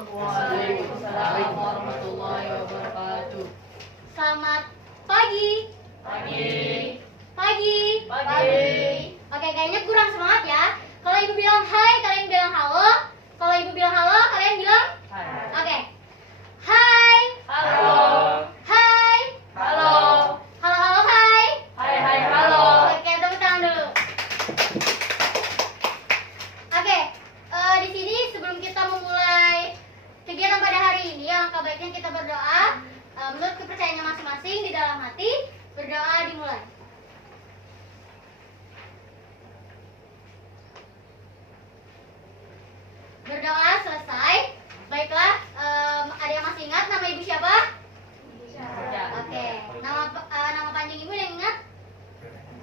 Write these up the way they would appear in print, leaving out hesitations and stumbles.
Waalaikumsalam warahmatullahi wabarakatuh. Selamat pagi. Pagi. Pagi. Pagi. Oke, kayaknya kurang semangat ya. Kalau ibu bilang hai, kalian bilang halo. Kalau ibu bilang halo, kalian bilang Hai. oke. Hai. Halo. Hai. Halo. Halo, halo, hai. Hai hai halo. Oke, tepuk tangan dulu. Oke, di sini sebelum kita memulai kegiatan pada hari ini, alangkah baiknya kita berdoa. Menurut kepercayaannya masing-masing di dalam hati, berdoa dimulai. Berdoa selesai. Baiklah, ada yang masih ingat nama ibu siapa? Oke, nama panjang ibu ada yang ingat?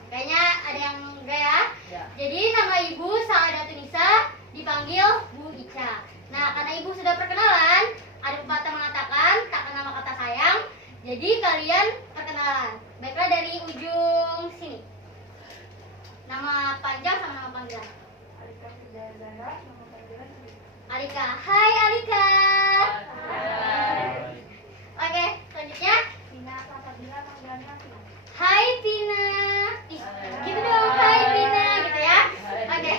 Kayaknya ada yang enggak ya? Ya. Jadi nama ibu Sa'adatun-Nisa dipanggil Bu Ica. Nah, karena ibu sudah perkenalan, ada pepatah mengatakan tak kenal maka tak sayang. Jadi kalian perkenalan. Baiklah dari ujung sini. Nama panjang sama nama panggilan. Alika Fidayazana, nama panggilan Alika. Hai Alika. Hai. Oke, selanjutnya. Vina Sapabila, panggilan Nafi. Hai Pina. Ih, gitu dong. Hai Pina, gitu ya. Oke.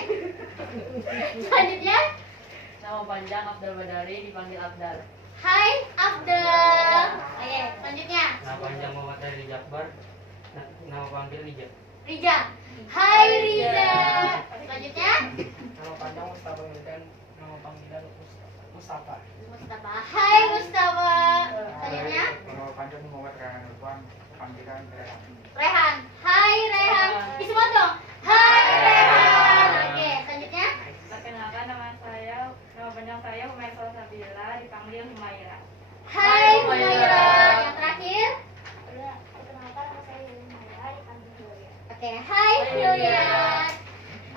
Selanjutnya. Nama panjang Abdul Badari dipanggil Abdal. Hai Abdul. Oke, selanjutnya. Nama panjang Muhammad Hadi Jakbar, nama panggil Rija. Rija. Hai Rija. Selanjutnya. Nama panjang Mustafa Wildan, nama panggilan Mustafa. Mustafa. Hai Mustafa. Selanjutnya. Nama panjang Muhammad Rehan Irfan, panggilan Rehan. Rehan. Hai Rehan. Di semua dong. Hai Rehan. Oke, selanjutnya. Perkenalkan nama panjang saya Umair Salsabila, dipanggil Humaira. Hai Humaira. Yang terakhir. Perkenalkan nama saya Humaira, dipanggil Julia. Oke, hai Julia.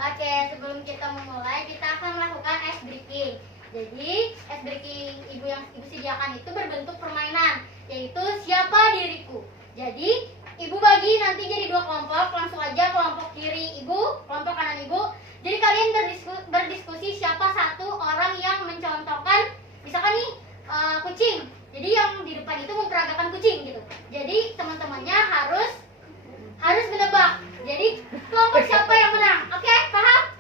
Oke, sebelum kita memulai, kita akan melakukan ice breaking. Jadi, ice breaking yang ibu sediakan itu berbentuk permainan, yaitu siapa diriku. Jadi, ibu bagi nanti jadi dua kelompok, langsung aja kelompok kiri ibu, kelompok kanan ibu. Jadi kalian berdiskusi siapa satu orang yang mencontohkan, misalkan nih kucing. Jadi yang di depan itu memperagakan kucing gitu. Jadi teman-temannya harus menebak. Jadi kelompok siapa yang menang? Oke, paham?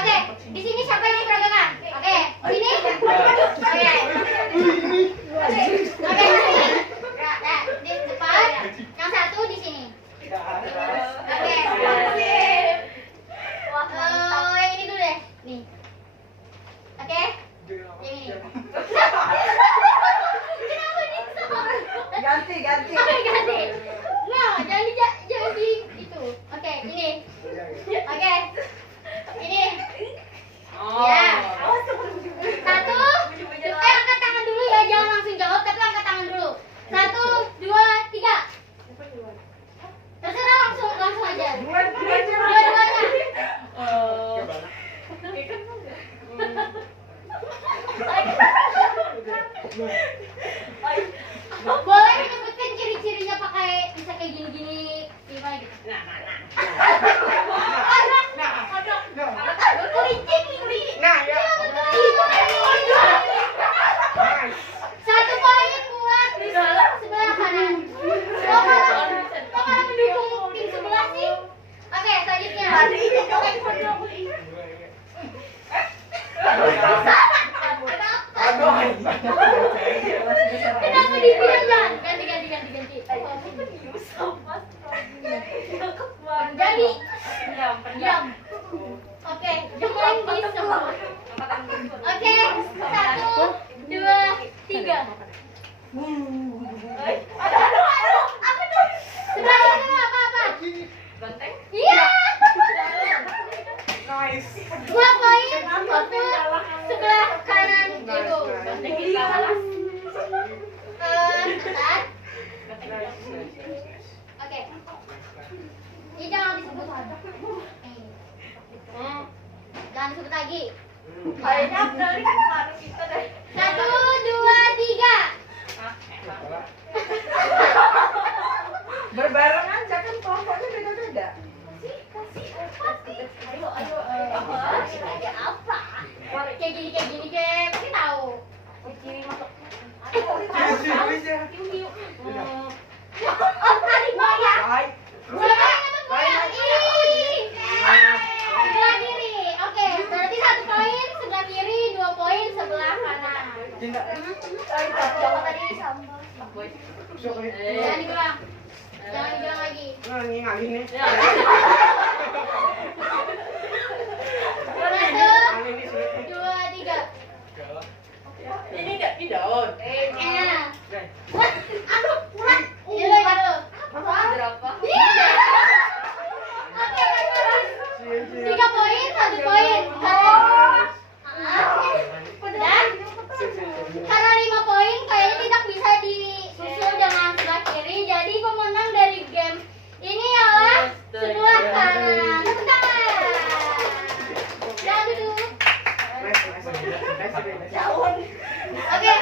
Oke, di sini siapa yang memperagakan? Oke, di sini. Oke. Oke, di sini. Nah, di depan. Yang satu di sini. Oke. Yang ini dulu deh. Nih. Oke. Yang ini. Kenapa nih? Ganti. Oke, ganti. Nah, jangan di itu. Oke, ini. Oke. Ini. Ya. Satu. Angkat tangan dulu ya, jangan langsung jawab, tapi angkat tangan dulu. 1, 2, 3. Terserah langsung aja. Dua-duanya. Boleh menyebutkan ciri-cirinya pakai bisa kayak gini-gini, gimana gitu. Kelinci ini. Satu poin buat sebelah kanan. Kok malah mendukung tim sebelah sih? Oke, selanjutnya. Kenapa dibilang jangan? Ganti. Jadi diam. Oke, jangan disebut. Oke, 1, 2, 3. Aduh, apa tuh? Sebelah itu apa? Banteng. Iya. Nice. 2 poin untuk sebelah kanan ibu. Banteng kita malas. Sebentar. Oke. Ini jangan disebut. Jangan disebut lagi. Kayaknya dari kemarin kita deh. 1, 2, 3. Berbarengan jangan kelompoknya beda-beda. Ayo. Ada apa? Kayak gini kayak pasti tahu. Kiri masuk. Oh, tadi Maya. Hai. Siapa yang dapat bola? Ih. Sebelah kiri. Oke, berarti 1 poin sebelah kiri, 2 poin sebelah kanan. Tidak. Tadi sambal. Sok ya. Jangan dibilang. Jangan dibilang lagi. Nah, ini ngalih nih. Ya. 1, Ngalih nih sini. 2, 3. Ini di daun. Enak. Oke. Aduh, kurang. Dulu, dulu. Berapa? Iya. Oke, bagus. 3 poin, 1 poin. Dan karena 5 poin kayaknya tidak bisa disusul dengan sebelah kiri. Jadi pemenang dari game ini adalah sebelah kanan. Tepuk tangan. Jangan duduk. Daun. Oke.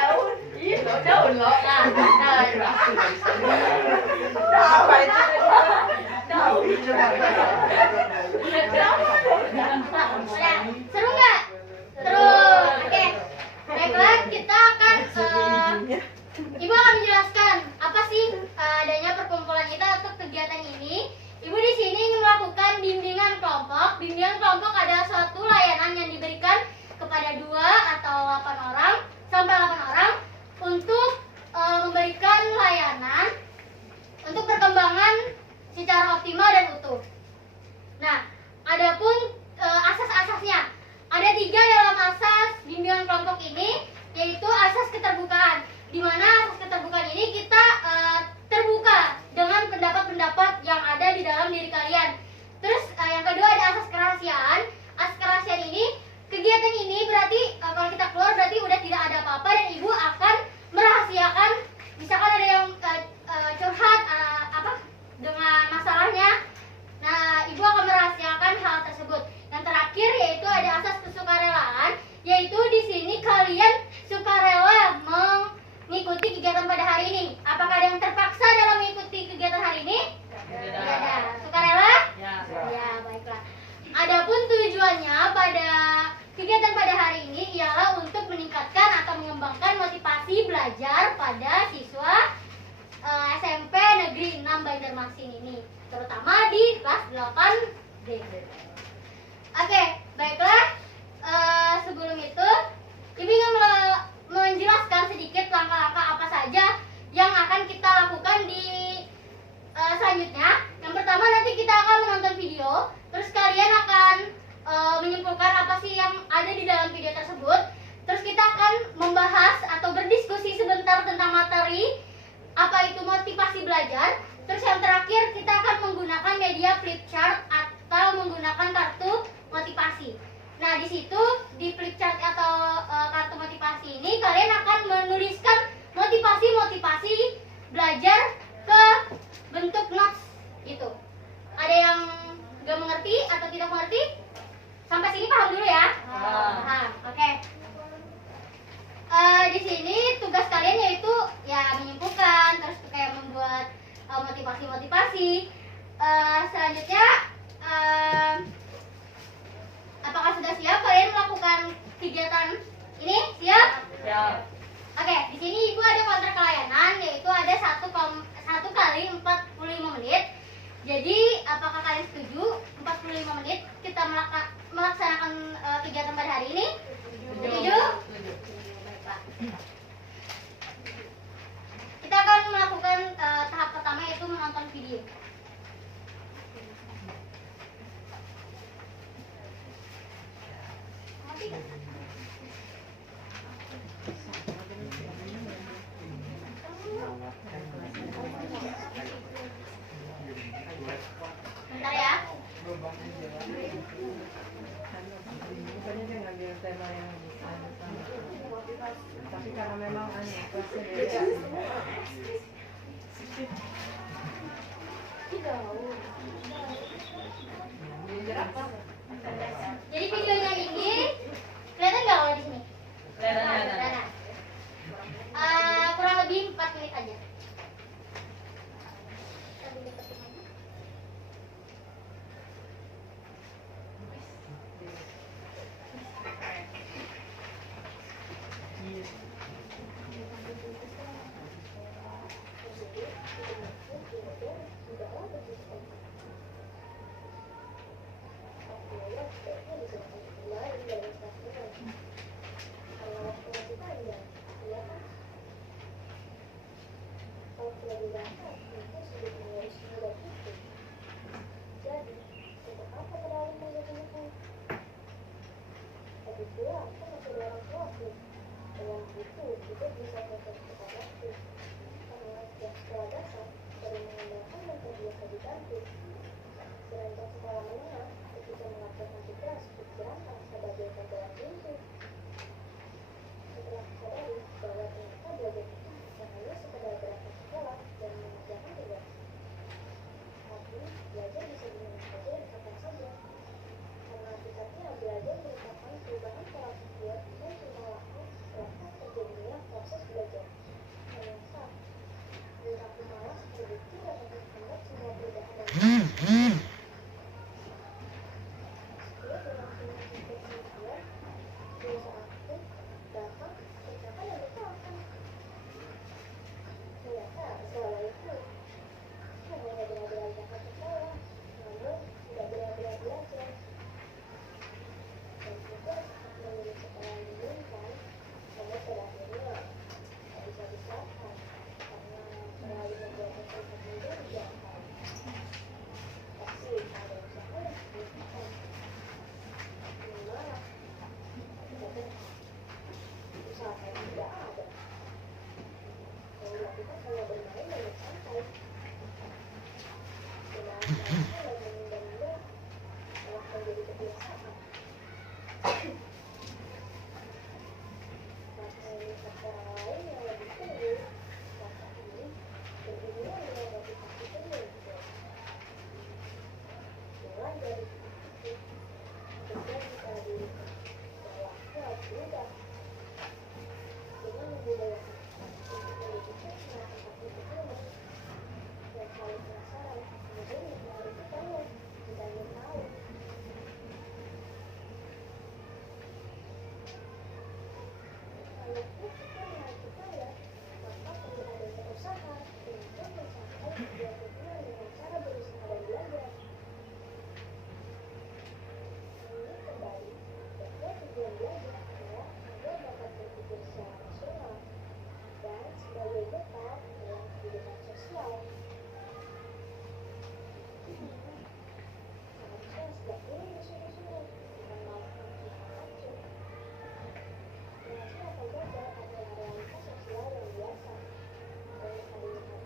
Daun loh. Nah, Apa itu? Udah, seru nggak? Seru. Oke. Baiklah, kita akan Ibu akan menjelaskan apa sih adanya perkumpulan kita untuk kegiatan ini. Ibu di sini ingin melakukan bimbingan kelompok. Bimbingan kelompok adalah suatu layanan yang diberikan kepada 2 atau 8 orang sampai 8 orang untuk memberikan layanan untuk perkembangan secara optimal dan utuh. Nah, adapun asas-asasnya ada 3 dalam asas bimbingan kelompok ini, yaitu asas keterbukaan, di mana asas keterbukaan ini kita terbuka dengan pendapat-pendapat yang ada di dalam diri kalian. Terus yang kedua ada asas kerahasiaan. Asas kerahasiaan ini, kegiatan ini berarti kalau kita keluar berarti udah tidak ada apa-apa dan ibu akan merahasiakan. Misalkan ada yang curhat dengan masalahnya, nah ibu akan merahasiakan hal tersebut. Yang terakhir yaitu ada asas kesukarelaan, yaitu di sini kalian sukarela mengikuti kegiatan pada hari ini. Apakah ada yang terpaksa dalam mengikuti kegiatan hari ini? Tidak ada. Sukarela? Ya. Ya, baiklah. Adapun tujuannya pada kegiatan pada hari ini ialah untuk meningkatkan atau mengembangkan motivasi belajar pada siswa SMP Negeri 6 Banjarmasin ini, terutama di kelas 8D. Oke, baiklah. Sebelum itu, Ibu ingin menjelaskan sedikit langkah-langkah apa saja yang akan kita lakukan di selanjutnya. Yang pertama nanti kita akan menonton video, terus kalian akan menyimpulkan apa sih yang ada di dalam video tersebut. Terus kita akan membahas atau berdiskusi sebentar tentang materi, apa itu motivasi belajar. Terus yang terakhir kita akan menggunakan media flip chart atau menggunakan kartu motivasi. Nah, di situ di flip chart atau kartu motivasi ini kalian akan menuliskan motivasi belajar ke bentuk notes gitu. Ada yang gak mengerti atau tidak mengerti? Sampai sini paham dulu ya? Paham. Oke. Di sini tugas kalian yaitu ya menyimpulkan, terus kayak membuat motivasi. Selanjutnya apakah sudah siap kalian melakukan kegiatan ini? Siap? Siap. Oke, di sini ibu ada kontrak kelayanan, yaitu ada 1 kali 45 menit. Jadi apakah kalian setuju 45 menit kita melaksanakan kegiatan pada hari ini? Setuju? Baiklah. Kita akan melakukan tahap pertama yaitu menonton video. Bentar ya. Bukannya dia ngambil tema yang sama. Tapi karena memang kelasnya beda. Jadi videonya ini kelihatan nggak kalau di sini? Kelihatan. Kurang lebih 4 menit aja. kedua orang tuaku. Dengan begitu, hidup bisa tertentu kepadaku. Karena setiap sekolah dasar sering mengandalkan dan terbiasa dibantu. Beranjak sekolah menengah, ketika melakukan tugas, pikiran terasa sebagai pembelaan pintu. Setelah sadari bahwa ternyata belajar itu bukan hanya sekedar berangkat sekolah dan mengerjakan tugas. Tapi belajar bisa di mana saja dan kapan saja. Karena hakikatnya belajar merupakan perubahan pola pikir dan tingkah laku setelah terjadinya proses belajar. Ternyata perilaku malas terbukti dapat menghambat semua perubahan dan setelah dalam penyakit kemudian dosa aku datang tercapai dan lupakan. Ternyata sekolah itu hanya benar-benar dapat sekolah, namun tidak benar-benar belajar. Dan juga saat memilih sekolah yang diinginkan, namun pada akhirnya tak bisa diselamatkan karena selalu membuat sesuatu menjadi jahat. Pasti ada usaha yang dilakukan. Malah, tapi usaha saya tidak ada. Yang dilakukan hanya bermain dan bersantai. Dengan cara yang menunda-nunda telah menjadi kebiasaan. Maka ini orang lain yang lebih tinggi, maka ini berhubungan dengan motivasi tinggi. Dengan dari itu, terjadi pada diriku bahwa aku harus berubah. Dengan membudayakan untuk mendidikkan semua tempat itu ilmu dan selalu penasaran, kemudian mengharuskannya kita ingin tahu. Kalau kita melakukannya, maka perlu ada usaha untuk mencapai tujuan dengan cara berusaha dan belajar. Ini kembali bahwa tujuan belajar adalah agar dapat berpikir secara rasional dan sebagai bekal dalam kehidupan sosial. Seharusnya sejak dulu disuruh-suruh, bukan malah menghancur. Belajar atau gagal adalah realitas sosial yang biasa. Oleh karena itu,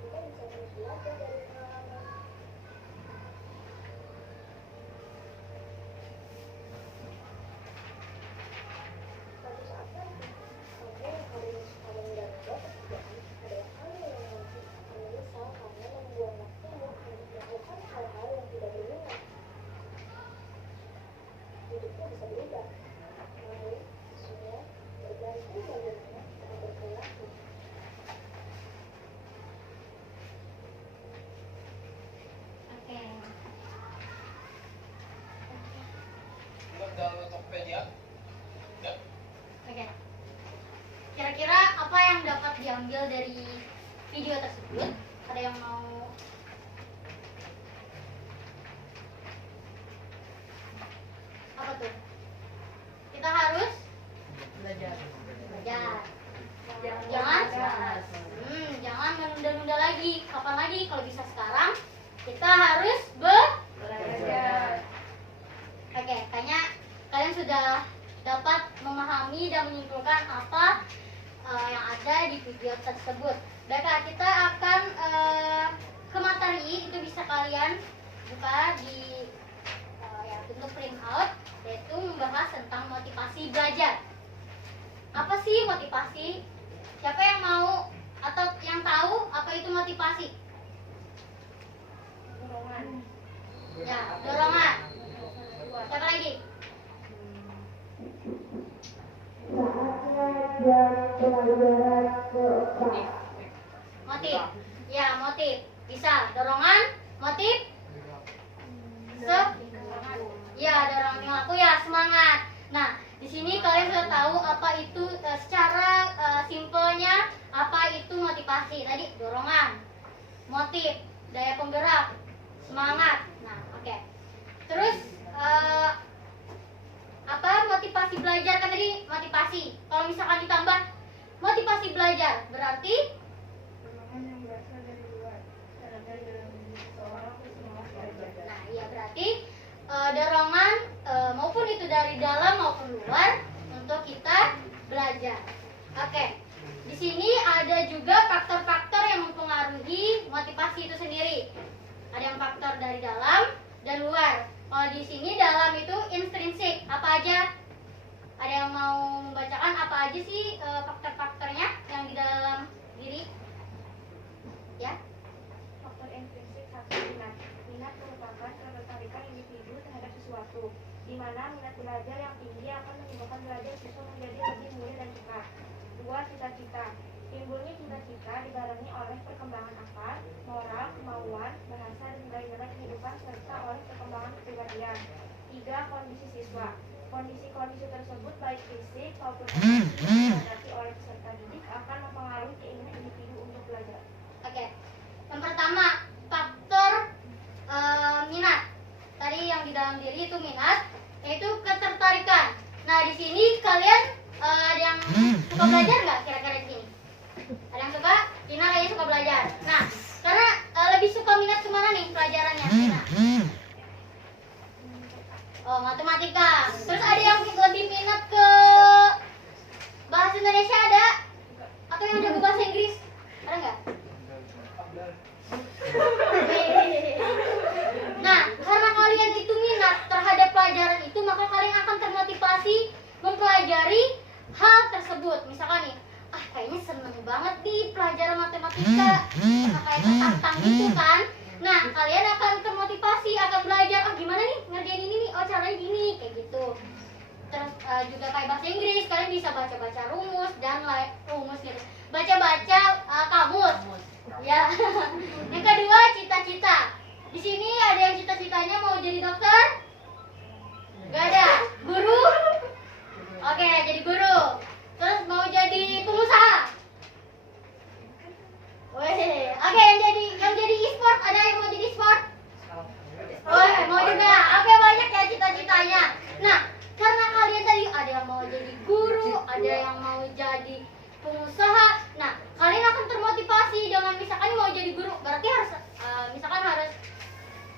kita bisa terus belajar dari pengalaman. Suatu saat nanti, kamu yang harusnya suka menunda-nunda pekerjaan adalah kamu yang nanti akan menyesal karena membuang waktumu untuk melakukan hal-hal yang tidak berminat. Hidupnya bisa berubah, namun semua bergantung bagaimana kita berperilaku. Oke. Oke. Kira-kira apa yang dapat diambil dari video tersebut? Ada yang mau? Apa tuh? Kita harus Belajar. belajar. Jangan Jangan? malas. Jangan menunda-nunda lagi. Kapan lagi? Kalau bisa sekarang, kita harus Belajar. Oke, kayaknya kalian sudah dapat memahami dan menyimpulkan apa yang ada di video tersebut. Baiklah, kita akan ke materi. Itu bisa kalian buka di bentuk print out, yaitu membahas tentang motivasi belajar. Apa sih motivasi? Siapa yang mau atau yang tahu apa itu motivasi? Dorongan. Ya, dorongan. Siapa lagi? Motif. Ya, motif. Bisa dorongan, motif. Ya, dorongan perilaku ya, semangat. Nah, di sini kalian sudah tahu apa itu secara simpelnya apa itu motivasi. Tadi dorongan, motif, daya penggerak, semangat. Nah, oke. Terus apa motivasi belajar kan tadi motivasi. Kalau misalkan ditambah motivasi belajar berarti Dorongan yang berasal dari luar, dan dari dalam diri seseorang untuk semangat belajar. nah ya berarti dorongan maupun itu dari dalam maupun luar untuk belajar. Oke. Di sini ada juga faktor-faktor yang mempengaruhi motivasi itu sendiri. Ada yang faktor dari dalam dan luar. Kalau di sini dalam itu intrinsik, apa aja? Ada yang mau membacakan apa aja sih faktor-faktornya yang di dalam diri? Ya. Faktor intrinsik satu minat. Minat merupakan ketertarikan individu terhadap sesuatu, di mana minat belajar yang tinggi akan menyebabkan belajar siswa menjadi lebih mudah dan cepat. 2. Cita-cita. Timbulnya cita-cita dibarengi oleh perkembangan akal, moral, kemauan, bahasa, dan nilai-nilai kehidupan serta oleh perkembangan kepribadian. 3. Kondisi siswa. Kondisi-kondisi tersebut baik fisik maupun emosi dihadapi oleh peserta didik akan mempengaruhi keinginan individu untuk belajar. Oke. Yang pertama, faktor minat. Tadi yang di dalam diri itu minat, yaitu ketertarikan. Nah, di sini kalian ada yang suka belajar nggak kira-kira di sini? Ada yang suka? Tina kayaknya suka belajar. Nah, karena lebih suka minat kemana nih pelajarannya? Tina? Oh, matematika. Terus ada yang lebih minat ke bahasa Indonesia ada? Atau yang jago bahasa Inggris? Ada nggak? Nah, karena kalian itu minat terhadap pelajaran itu, maka kalian akan termotivasi mempelajari hal tersebut. Misalkan nih, kayaknya seneng banget nih pelajaran matematika, kayak tertantang gitu kan. Nah, kalian akan termotivasi, akan belajar, gimana nih ngerjain ini nih, caranya gini, kayak gitu. Terus juga kayak bahasa Inggris, kalian bisa baca-baca rumus dan rumus gitu. Baca-baca kamus. Ya. Yang kedua, cita-cita. Di sini ada yang cita-citanya mau jadi dokter? Gak ada. Guru? Oke, jadi guru. Terus mau jadi pengusaha? Wih, oke, yang jadi e-sport, ada yang mau jadi e-sport? Wih, mau juga. Oke, banyak ya cita-citanya. Nah, karena kalian tadi ada yang mau jadi guru, ada yang mau jadi pengusaha. Nah, kalian akan termotivasi dengan misalkan mau jadi guru, berarti harus misalkan harus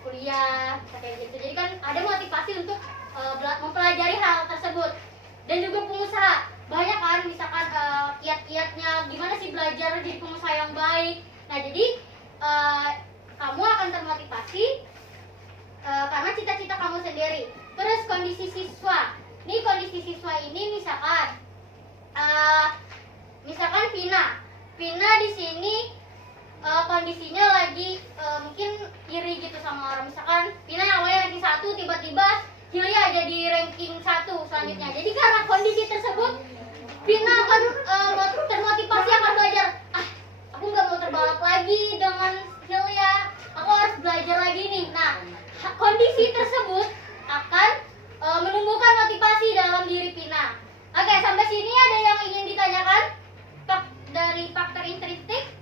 kuliah kayak gitu. Jadi kan ada motivasi untuk mempelajari hal tersebut. Dan juga pengusaha, banyak kan misalkan kiat-kiatnya gimana sih belajar jadi pengusaha yang baik. Nah, jadi kamu akan termotivasi karena cita-cita kamu sendiri. Terus kondisi siswa. Nih kondisi siswa ini misalkan Vina di sini kondisinya lagi mungkin iri gitu sama orang. Misalkan Vina yang awalnya ranking 1, tiba-tiba Hilya jadi ranking 1 selanjutnya. Jadi karena kondisi tersebut Vina akan termotivasi akan belajar. Aku nggak mau terbalap lagi dengan Hilya, aku harus belajar lagi nih. Nah, kondisi tersebut akan menumbuhkan motivasi dalam diri Vina. Oke, sampai sini ada yang ingin ditanyakan dari faktor intrinsik?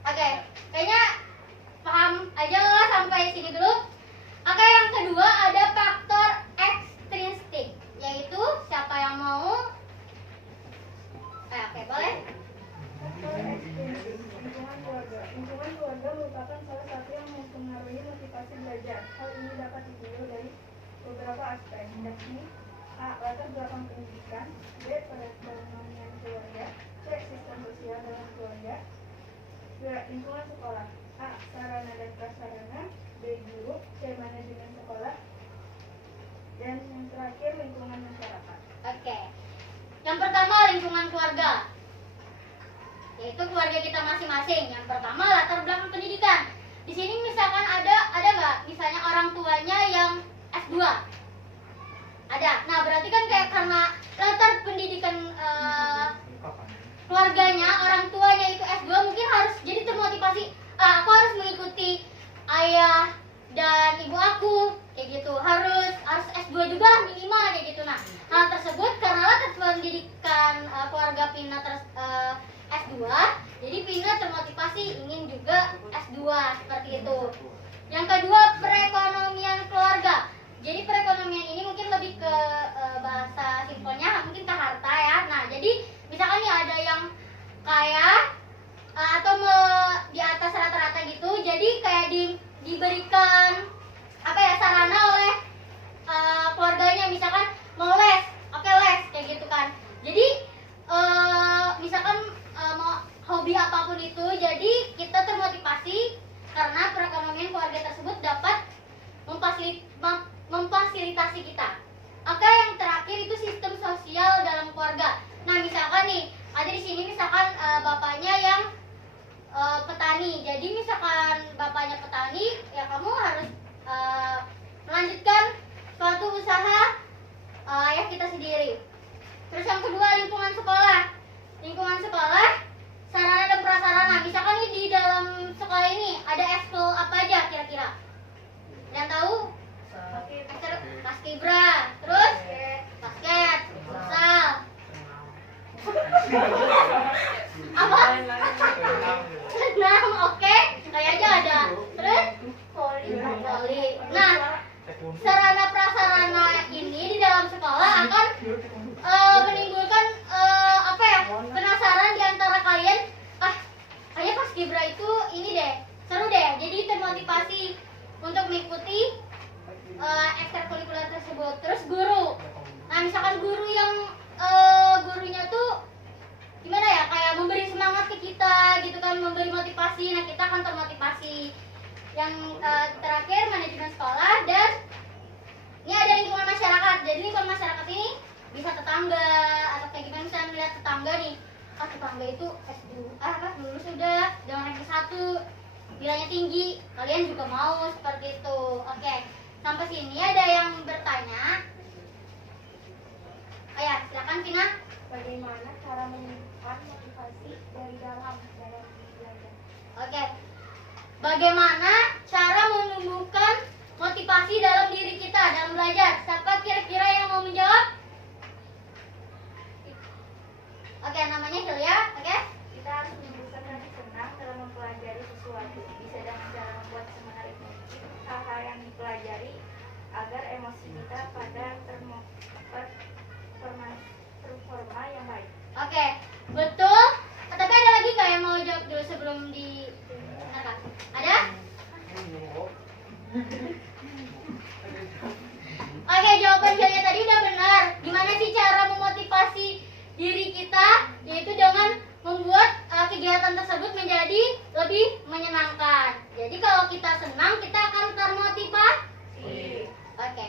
Oke, kayaknya paham aja lah sampai sini dulu. Oke, yang kedua ada faktor ekstrinsik, yaitu siapa yang mau? Oke, boleh. Faktor ekstrinsik, lingkungan keluarga. Lingkungan keluarga merupakan salah satu yang mempengaruhi motivasi belajar. Hal ini dapat ditinjau dari beberapa aspek, yakni A. Latar belakang pendidikan, B. Perekonomian keluarga, C. Sistem sosial dalam keluarga, B. Lingkungan sekolah, A. Sarana dan prasarana, B. Guru, C. Manajemen sekolah, dan yang terakhir lingkungan masyarakat. Oke. Yang pertama lingkungan keluarga, yaitu keluarga kita masing-masing. Yang pertama latar belakang pendidikan. Di sini misalkan ada nggak misalnya orang tuanya yang S2? Ada. Nah, berarti kan kayak karena latar pendidikan keluarganya, orang tuanya itu S2, mungkin harus jadi termotivasi. Aku harus mengikuti ayah dan ibu aku kayak gitu. Harus S2 juga lah minimal kayak gitu. Nah, hal tersebut karena latar pendidikan keluarga Vina S2, jadi Vina termotivasi ingin juga S2 seperti itu. Yang kedua, perekonomian keluarga. Jadi perekonomian ini mungkin lebih ke bahasa simpelnya mungkin ke harta ya. Nah, jadi misalkan nih ada yang kaya atau di atas rata-rata gitu. Jadi kayak diberikan sarana oleh keluarganya, misalkan mau les, oke les kayak sendiri. Terus yang kedua, lingkungan sekolah. Lingkungan sekolah, sarana dan prasarana. Misalkan nih di dalam sekolah ini ada ekskul apa aja kira-kira? Yang tahu? Paskibra, terus basket, futsal, apa? Senam, oke, kayaknya ada. Terus voli. Nah, sarana prasarana ini di dalam sekolah akan menimbulkan apa ya, penasaran di antara kalian. Kayaknya paskibra itu ini deh, seru deh. Jadi termotivasi untuk mengikuti ekstrakurikuler tersebut. Terus guru. Nah, misalkan guru yang gurunya tuh gimana ya, kayak memberi semangat ke kita gitu kan, memberi motivasi. Nah, kita akan termotivasi. Yang terakhir, manajemen sekolah. Dan ini ada lingkungan masyarakat. Jadi lingkungan masyarakat ini bisa tetangga atau kayak gimana, misalnya melihat tetangga nih, tetangga itu lulus sudah dengan ranking 1, nilainya tinggi, kalian juga mau seperti itu. Oke, sampai sini ada yang bertanya? Ayo, silakan Vina. Bagaimana cara menumbuhkan motivasi dari dalam belajar? Oke, bagaimana cara menumbuhkan motivasi dalam diri kita dalam belajar? Siapa kira-kira yang mau menjawab? Oke, namanya Hilya. Oke. Kita harus menumbuhkan rasa senang dalam mempelajari sesuatu. Bisa dengan cara membuat semenarik mungkin hal-hal yang dipelajari agar emosi kita pada performa yang baik. Oke, betul. Tapi ada lagi nggak yang mau jawab dulu sebelum didengarkan? Ada? Oke, jawaban Hilya tadi udah benar. Gimana sih cara memotivasi diri kita? Yaitu dengan membuat kegiatan tersebut menjadi lebih menyenangkan. Jadi kalau kita senang, kita akan termotivasi. Oke.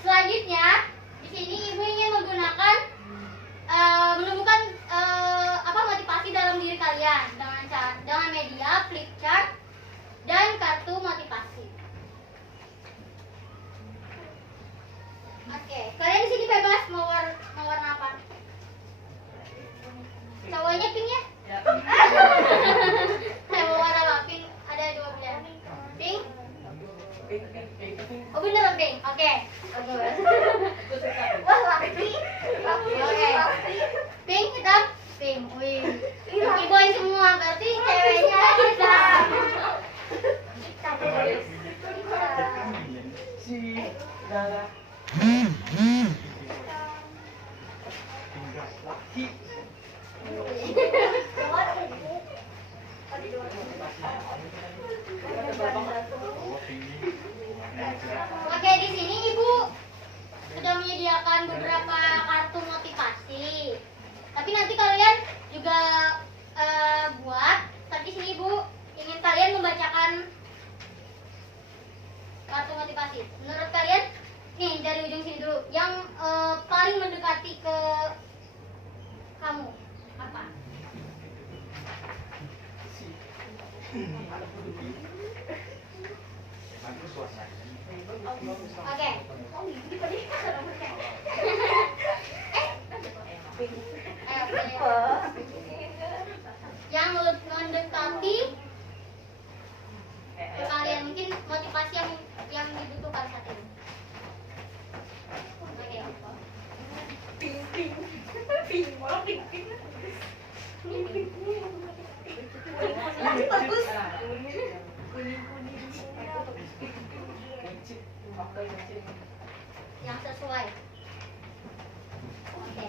Selanjutnya, di sini Ibu ingin menggunakan menumbuhkan motivasi dalam diri kalian dengan media flip chart dan kartu motivasi. Oke, kalian di sini bebas mau warna apa? Cowoknya pink ya? Ya. Saya mau warna apa? Pink, ada 2 pilihan. Pink? Oh bener pink, oke. Wah, laki. Oke. Pink, hitam, pink. Wih. Ini boy semua, berarti ceweknya hitam. Oke, di sini Ibu sudah menyediakan beberapa kartu motivasi. Tapi nanti kalian juga buat. Tapi sini Ibu ingin kalian membacakan kartu motivasi. Menurut kalian, nih dari ujung sini dulu, yang paling mendekati ke kamu apa? Oke. Yang mendekati ke kalian, mungkin motivasi yang dibutuhkan saat ini. Oke. Bagus. Yang sesuai. Oke.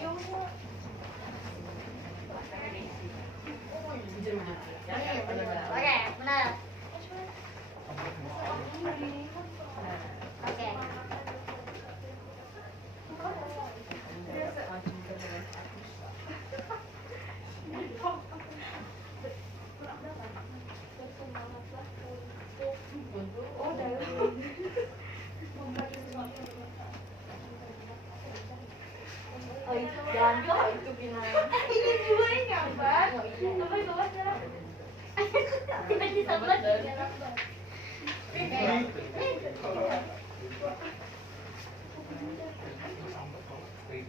Oke, benar. Oke. Jangan itu gimana? Ini juga yang gambar. Apa itu sekarang? Tiba-tiba banget. Ini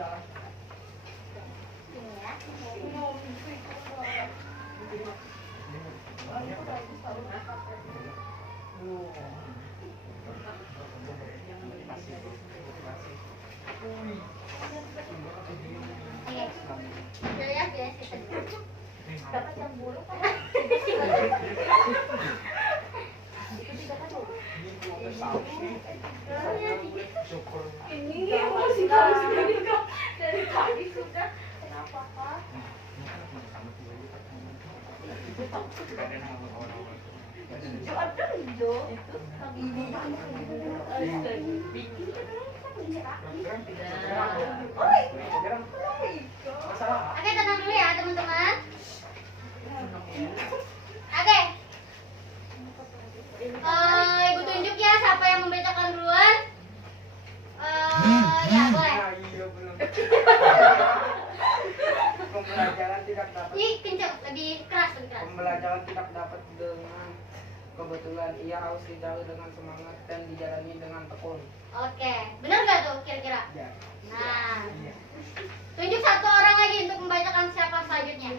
ya. Oke. Udah ya, biar kita dapat yang bulu kan? Syukur. Ini masih harus dari tadi sudah. Kenapa kak? Ada hijau itu Oke, tenang dulu ya teman-teman. Oke. Ibu tunjuk ya siapa yang membacakan duluan. Ya boleh. Iya belum. Pembelajaran tidak dapat. Ih, kencang, lebih keras. Pembelajaran tidak dapat dengan kebetulan. Ia harus dijalani dengan semangat dan dijalani dengan tekun. Oke, benar nggak tuh kira-kira? Ya. Nah, Iya. tunjuk satu orang lagi untuk membacakan siapa selanjutnya.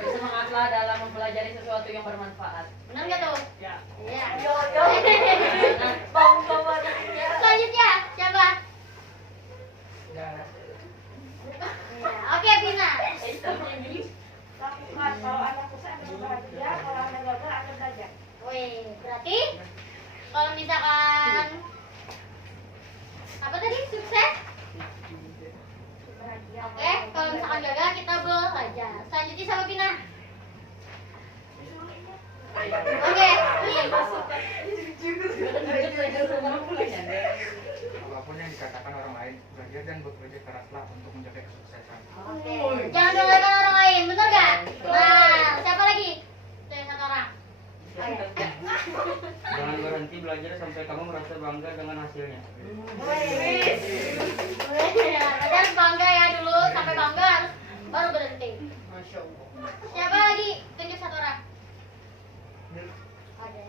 Bersemangatlah dalam mempelajari sesuatu yang bermanfaat. Benar nggak tuh? Ya. Iya. bang bawaannya. Selanjutnya siapa? Ya. Oke, Pina. Lakukan kalau Anda sukses Anda bahagia, kalau Anda gagal Anda belajar. Wih, berarti kalau misalkan apa tadi sukses? Bahagia. Oke, kalau misalkan gagal kita belajar. Selanjutnya sama Pina. Oke, iya. Apapun yang dikatakan orang lain, belajar dan bekerja keraslah untuk mencapai kesuksesan. Oke. Jangan dengarkan orang lain, betul nggak? Nah, siapa lagi? Saya satu orang. Jangan berhenti belajar sampai kamu merasa bangga dengan hasilnya. Belajar bangga ya dulu, sampai bangga harus baru berhenti. Masya Allah. Siapa lagi? Tunjuk satu orang. Ada.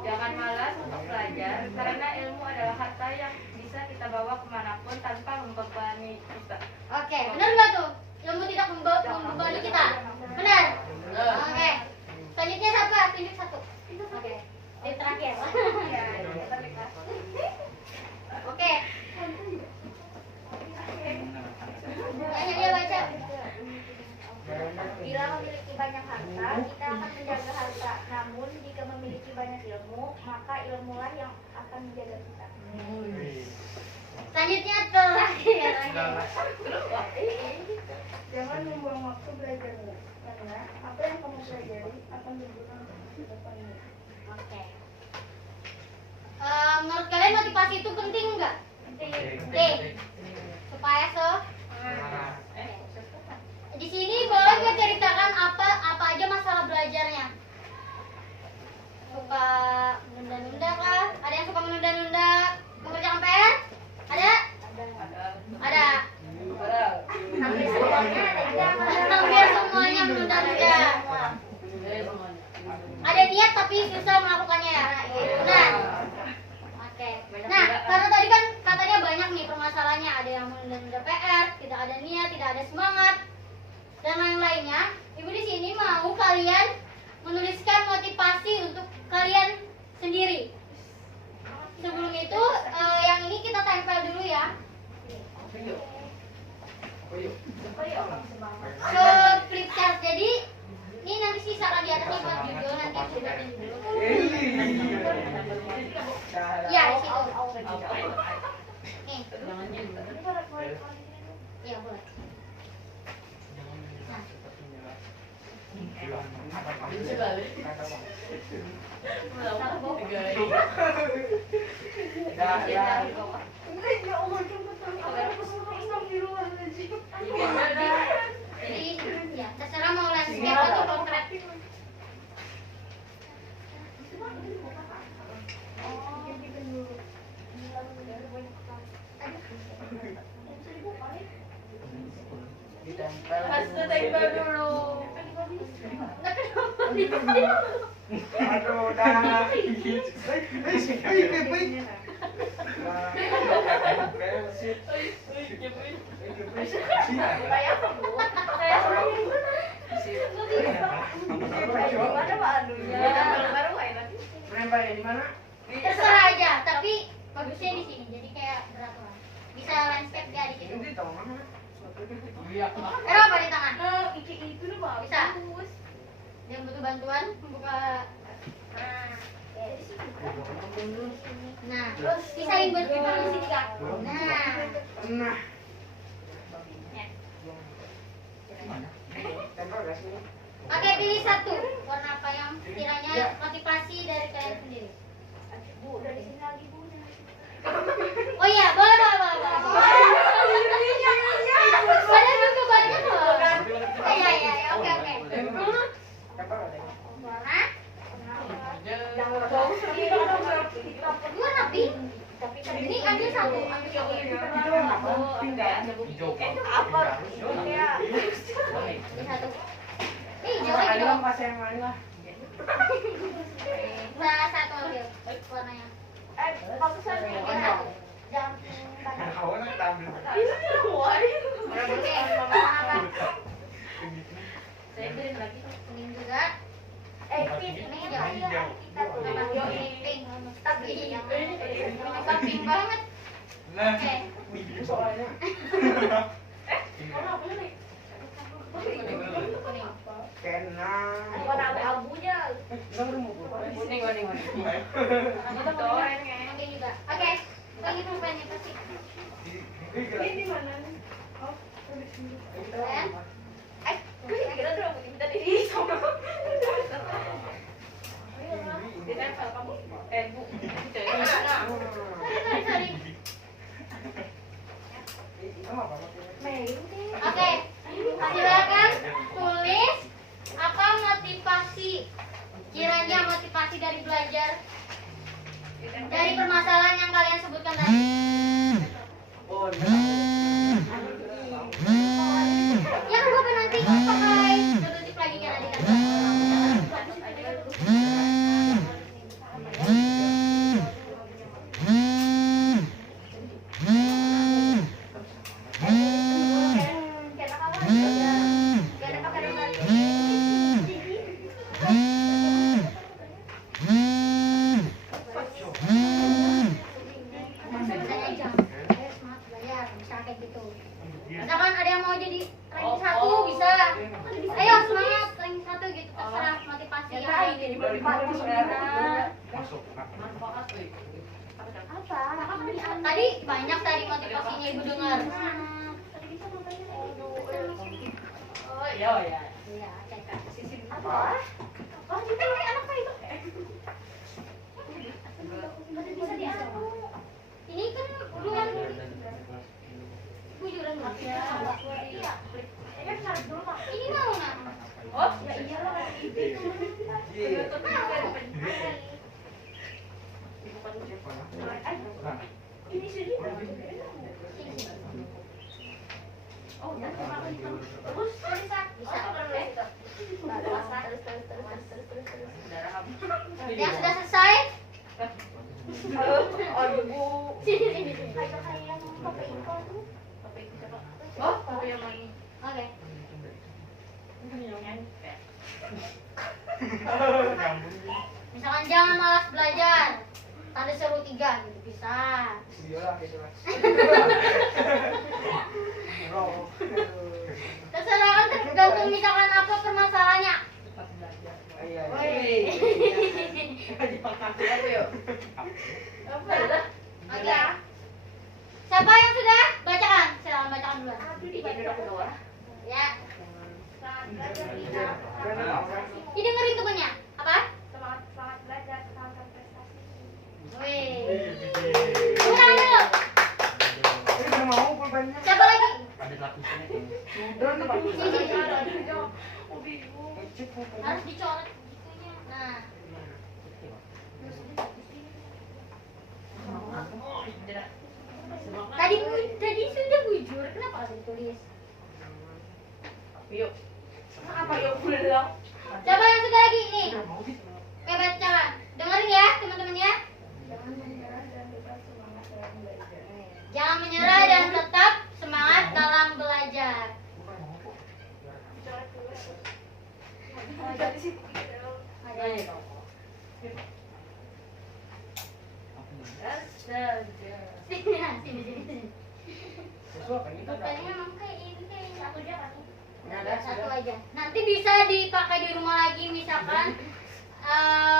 Jangan malas untuk belajar, karena ilmu adalah harta yang bisa kita bawa kemanapun tanpa membebani kita. Oke, benar nggak tuh? Ilmu tidak membebani kita. Benar. Oke. Selanjutnya siapa? Tunjuk satu. Oke. Yang terakhir. Oke. Ayo dia baca. Bila memiliki banyak harta, kita akan menjaga harta. Namun jika memiliki banyak ilmu, maka ilmulah yang akan menjaga kita. Selanjutnya terakhir. Jangan membuang waktu belajarmu, karena apa yang kamu pelajari akan menunjukkan masa depanmu. Oke. Menurut kalian motivasi itu penting nggak? Penting. Supaya di sini boleh nggak ceritakan apa aja masalah belajarnya? Suka menunda-nunda kah? Ada yang suka menunda-nunda mengerjakan PR? Ada? Ada. Hampir semuanya menunda-nunda. Ada niat tapi susah melakukannya ya. Benar. Oke. Nah, karena tadi kan katanya banyak nih permasalahannya. Ada yang menunda-nunda PR, tidak ada niat, tidak ada semangat, dan lain-lainnya. Ibu di sini mau kalian menuliskan motivasi untuk kalian sendiri. Sebelum itu, yang ini kita tempel dulu ya. Ke flip chart. Jadi ini nanti sisakan di atasnya buat judul, nanti buatin dulu. Ya, di situ. Nih. Ya, boleh. Jadi ya terserah mau landscape atau portrait. Ditempel. Tengah dulu. Nah, kenapa dipakai? Aduh, udah. Menempelnya di mana? Terserah aja, tapi bagusnya di sini. Jadi kayak beraturan. Bisa landscape ya di situ. Ini tahu mana? Apa di tangan? Bisa. Yang butuh bantuan membuka. Nah, terus sisain buat kita di sini kak. Nah, Nah. Tempel gak sih? pakai pilih satu warna apa yang kiranya motivasi dari kalian sendiri. Bu, dari sini lagi Bu. Oh iya, boleh. Badan buku badannya loh. Iya, oke. Tempel ada. Warna warna pink. Ini ambil satu. Itu apa? Pindah. Hijau. Ini satu. Ini hijau Ada lagi yang dong. kasih yang lain lah. Salah satu ambil warnanya. Ini satu. Kawan kita ambil. Oke, warna apa? Saya beli lagi. Kuning juga. Ini hijau. Hijau. Ini pink. Tapi apa pink banget. Nah, Oke. Itu soalnya. Kuning. Kena. abunya. Kuning. Oke juga. Oke. Lagi pulpennya pasti. Ini mana? Oh, Kalian? kira dong minta diri sama. Ditempel kamu. Bu. Sorry. Itu apa maksudnya? Oke. Silakan tulis apa motivasi. Kiranya motivasi dari belajar dari permasalahan yang kalian sebutkan tadi. Oh, iya. Ya kan Bapak nanti pakai detektif lagi kan adik Misalkan ada yang mau jadi ranking 1 bisa. Ayo semangat ranking 1 gitu terserah motivasi yang masuk. tadi banyak tadi motivasinya ibu dengar. Iya. Iya, cek. Apa? Bisa diatur. Ini kan bukan bujuran Iya. Ini kan dulu Mak. ini mau nak. Oh, Ya iyalah itu. Iya. Ini sini. Oh, ya. Terus bisa. Yang sudah selesai? Aduh. Sini. Kayak yang pakai ikon tuh. Oh, yang mau ini. Oke. Misalkan jangan malas belajar. Tanda seru 3 gitu bisa. Biola gitu mas. Terserah kan tergantung misalkan apa permasalahannya. Iya. Oke. Siapa yang sudah bacakan? Silakan bacakan duluan. Ya. Didengerin temennya. Apa? Semangat belajar, semangat prestasi. Wih. Ulang dulu. Udah mau pulpennya. Siapa lagi? Ada lapisannya. Sudah nih pak. Sini. Oh, bingung. Ngecek pulpennya. Harus dicoret gitunya. Nah. Tadi sudah bujur. Kenapa harus ditulis? Yuk. Apa yuk pulang? Siapa yang sudah lagi? Nih. Oke, bacakan. Dengerin ya, teman-teman ya. Jangan menyerah dan tetap semangat dalam belajar. Jangan menyerah dan tetap semangat dalam belajar. Astaga. Sini. Sesuai kan itu Bukannya emang kayak ini kayak satu aja kan? ada Satu aja. Nanti bisa dipakai di rumah lagi misalkan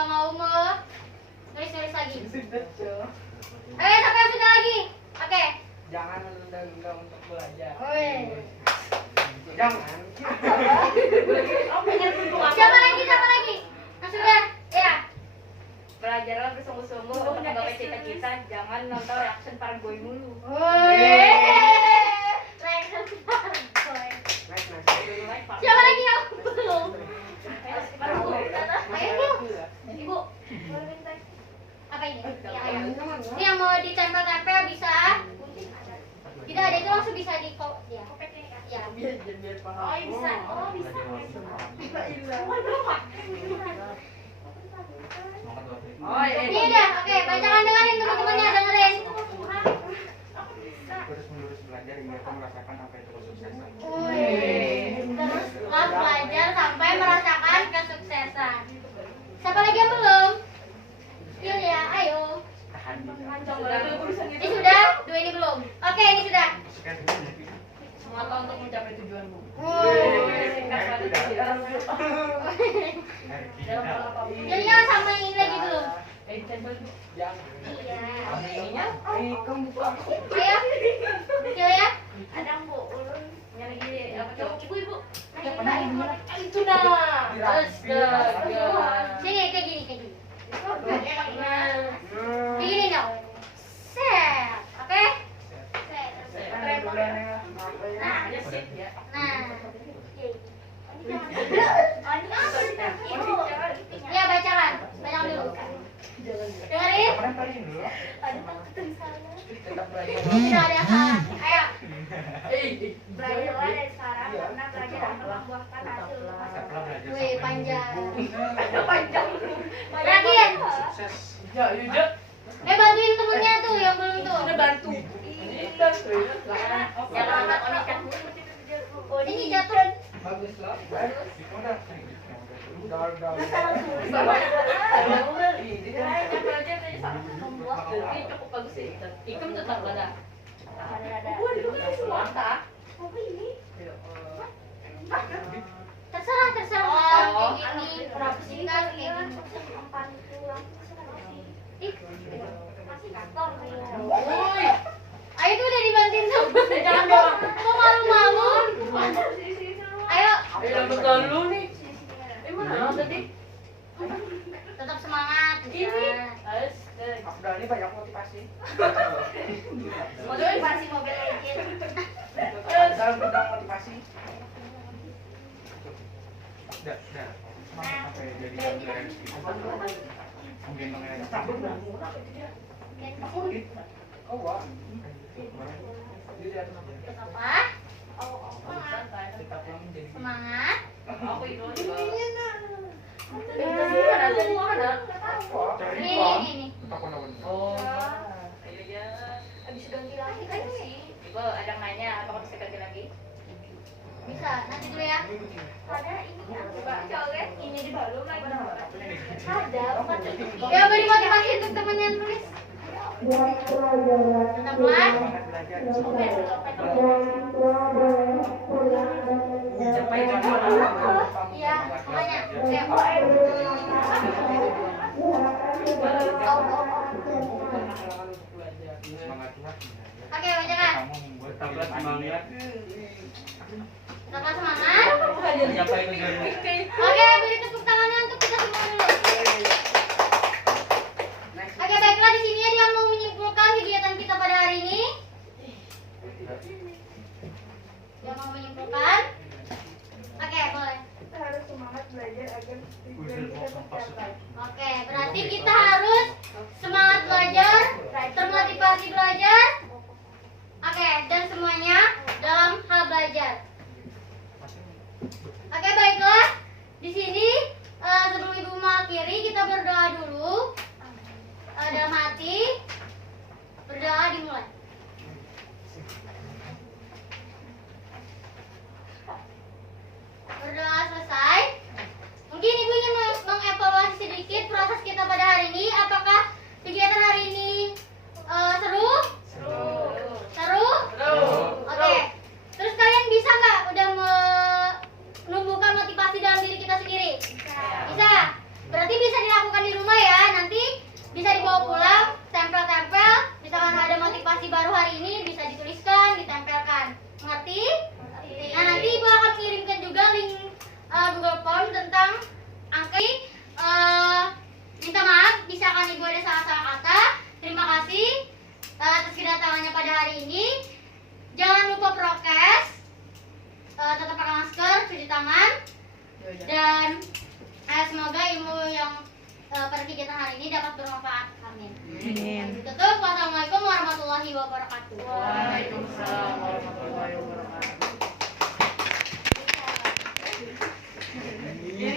mau nulis lagi. Oke, siapa yang sudah lagi? Oke. jangan menunda untuk belajar. Oke. Jangan. Siapa lagi? Yang sudah? Ya. Belajarlah bersungguh-sungguh untuk menggapai cita-cita. Jangan nonton reaction para boy mulu. Woi. Nice. Siapa lagi yang belum? Ayo yuk. Ibu. Apa ini? Ya, ayo. Ini yang mau ditempel-tempel bisa. Tidak ada itu langsung bisa di ya. Ya. Biar paham. Oh, bisa. Oh, bisa. Oh, Ini udah. Oke, bacakan dengerin teman-temannya dengerin. Terus menerus belajar hingga kau merasakan apa itu kesuksesan. Teruslah belajar sampai merasakan kesuksesan. Siapa lagi yang belum? Ya, ayo. Tahan di Ini sudah, dua ini belum. Oke, ini sudah. Semangat untuk mencapai tujuanmu. Jadinya sama yang ini lagi belum. Jangan. Iya. Kamu buka. Ayo. Kecil ya. Ada Bu Ulun yang lagi apa tuh? Ibu. Itu dah. Astaga. Sini kayak gini. Begini dong. Set. Oke? Nah, sip ya. Nah. Ya, bacakan. Bacakan dulu. Dengerin. Tetap belajar. Tidak ada salah. Ayo. Belajarlah dari sekarang karena belajar akan membuahkan hasil. Tetaplah belajar Wih, sampai panjang. Terakhir. sukses. Bantuin temennya tuh yang belum tuh. Bantu. Jangan angkat onika. Ini jatuh. Bagus lah. Udah. Udah. Cukup bagus sih. Ikam tetap ada. Terserah kayak gini. Singkat kayak gini. Ih, ayo tuh udah dibantuin sama. Jangan mau malu-malu. Ayo, tetap semangat. Afdal ini banyak motivasi. Motivasi Mobile Legends. Dalam bidang motivasi. Udah. Semangat sampai jadi pelajaran kita. Mungkin mengenai Oh, wah. Apa? Tetaplah menjadi Semangat. Aku itu juga. Ini. Oh. Iya. Habis ganti lagi kan sih. Ibu ada yang nanya apakah bisa ganti lagi? Bisa, nanti dulu ya. Ada ini coba coret ini di balum lagi. Ada bukan Ya, beri motivasi untuk temen yang tulis. Tetaplah. semangat belajar. Iya, makanya. Oke. Semangat Tuhan. Oke, bacakan. Kamu membuat tetaplah semangat. Tetaplah semangat. Mencapai tujuanmu. Oke, beri tepuk tangannya untuk kita semua dulu. Oke, baiklah di sini dia mau menyimpulkan kegiatan kita pada hari ini. Dia mau menyimpulkan. Oke, boleh. Kita harus semangat belajar agar tujuan kita tercapai. Oke, berarti kita harus semangat belajar, termotivasi belajar. Oke, dan semuanya dalam hal belajar. Di sini sebelum ibu mengakhiri kita berdoa dulu dalam hati. Berdoa dimulai. Berdoa selesai. Mungkin ibu ingin mengevaluasi sedikit proses kita pada hari ini. Apakah kegiatan hari ini seru? Seru? Oke. Terus kalian bisa nggak udah menumbuhkan motivasi dalam diri kita sendiri? Bisa. Berarti bisa dilakukan di rumah ya. Nanti bisa dibawa pulang, tempel-tempel. Misalkan ada motivasi baru hari ini, bisa dituliskan, ditempelkan. Mengerti? Nah, nanti ibu akan kirimkan juga link Google Form tentang angka. Minta maaf, misalkan ibu ada salah-salah kata. Terima kasih atas kedatangannya pada hari ini. Jangan lupa prokes, tetap pakai masker, cuci tangan, dan semoga ilmu yang pada kegiatan hari ini dapat bermanfaat. Amin. Tutup. Wassalamualaikum warahmatullahi wabarakatuh. Waalaikumsalam warahmatullahi wabarakatuh. Ini